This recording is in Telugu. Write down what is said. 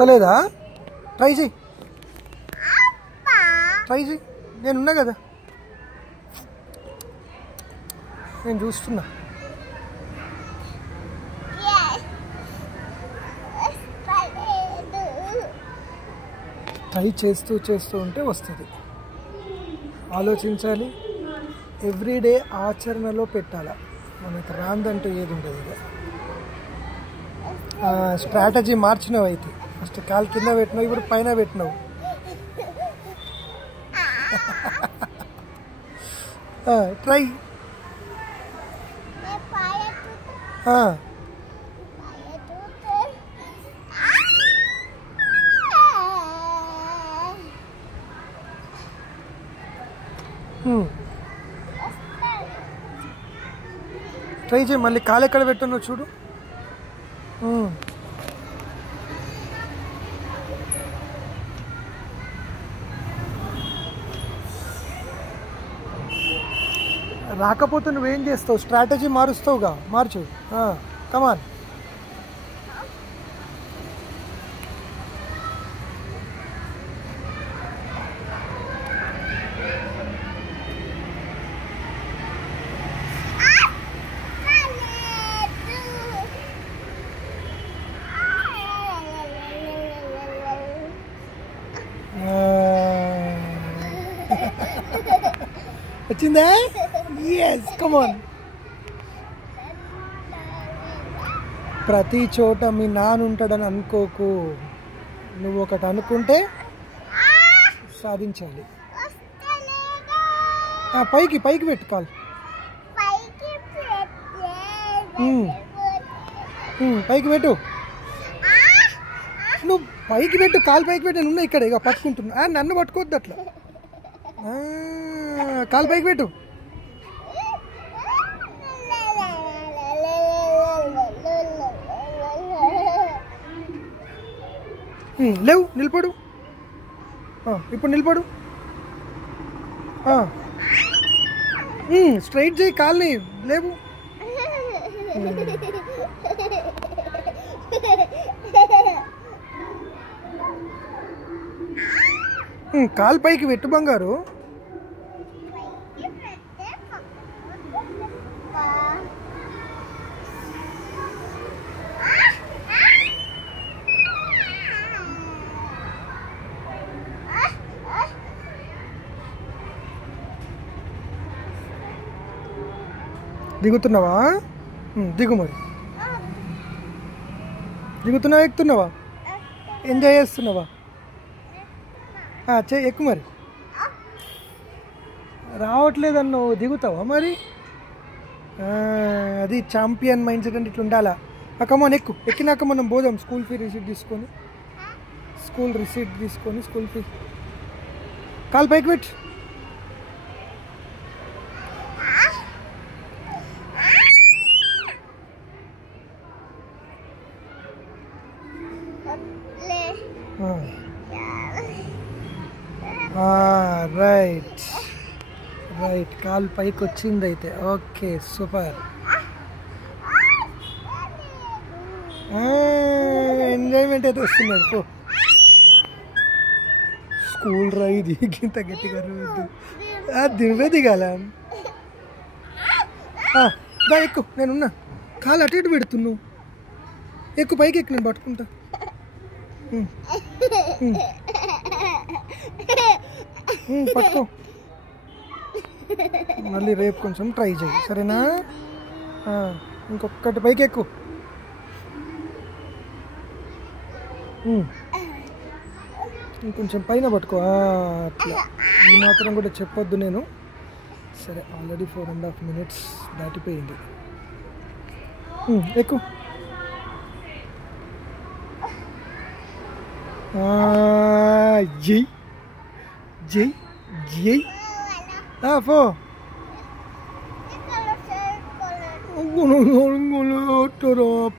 వస్తలేదా? ట్రై చేయి, ట్రై చేయి. నేనున్నా కదా, నేను చూస్తున్నా. ట్రై చేస్తూ చేస్తూ ఉంటే వస్తుంది. ఆలోచించాలి, ఎవ్రీడే ఆచరణలో పెట్టాలి. మనకు రాందంటూ ఏది ఉండదు. ఇక స్ట్రాటజీ మార్చినావు అయితే. ఫస్ట్ కాలు కింద పెట్టినావు, ఇప్పుడు పైన పెట్టినావు. ట్రై. ట్రై చేయి. మళ్ళీ కాలు ఎక్కడ పెట్టానో చూడు. రాకపోతే నువ్వేం చేస్తావు? స్ట్రాటజీ మారుస్తావుగా, మార్చు. కమాన్. వచ్చిందా? ఎస్, కమాన్. ప్రతి చోట మీ నాన్న ఉంటాడని అనుకోకు. నువ్వు ఒకటి అనుకుంటే సాధించాలి. పైకి పైకి పెట్టు కాలు. పైకి పెట్టు. నువ్వు పైకి పెట్టు, కాలు పైకి పెట్టు. నువ్వు ఇక్కడ ఇక పట్టుకుంటున్నా. నన్ను పట్టుకోవద్దు అట్లా. కాలు పైకి పెట్టు. లేవు, నిలబడు. ఇప్పుడు నిలబడు. స్ట్రైట్ చేయి కాల్ని. లేవు. కాలు పైకి పెట్టు బంగారు. దిగుతున్నావా? దిగు మరి. దిగుతున్నావా, ఎక్కుతున్నావా? ఎంజాయ్ చేస్తున్నావా? ఎక్కు మరి. రావట్లేదన్నావు, దిగుతావా మరి? అది ఛాంపియన్ మైండ్ సెట్ అంటే ఇట్లా ఉండాలా. కమాన్ ఎక్కు. ఎక్కినాక మనం పోదాం. స్కూల్ ఫీ రిసీట్ తీసుకొని, స్కూల్ ఫీ. కాలు పైకి పెట్టు. Right right. కాలు పైకి వచ్చింది అయితే. Okay, super. ఎంజాయ్మెంట్ అయితే వస్తున్నది. పో. స్కూల్ రా ఇది, ఇంత గట్టిగా దివే దిగాల. ఎక్కు, నేనున్నా. కాలు అటు ఇటు పెడుతున్నావు. ఎక్కు, పైకి ఎక్కు, నేను పట్టుకుంటా. పట్టుకో. మళ్ళీ రేపు కొంచెం ట్రై చేయి, సరేనా? ఇంకొకటి పైకి ఎక్కు. ఇంకొంచెం పైన పట్టుకో. అట్లా ఈ మాత్రం కూడా చెప్పొద్దు నేను. సరే, ఆల్రెడీ 4.5 minutes దాటిపోయింది. ఎక్కు. జై జై జై. పో.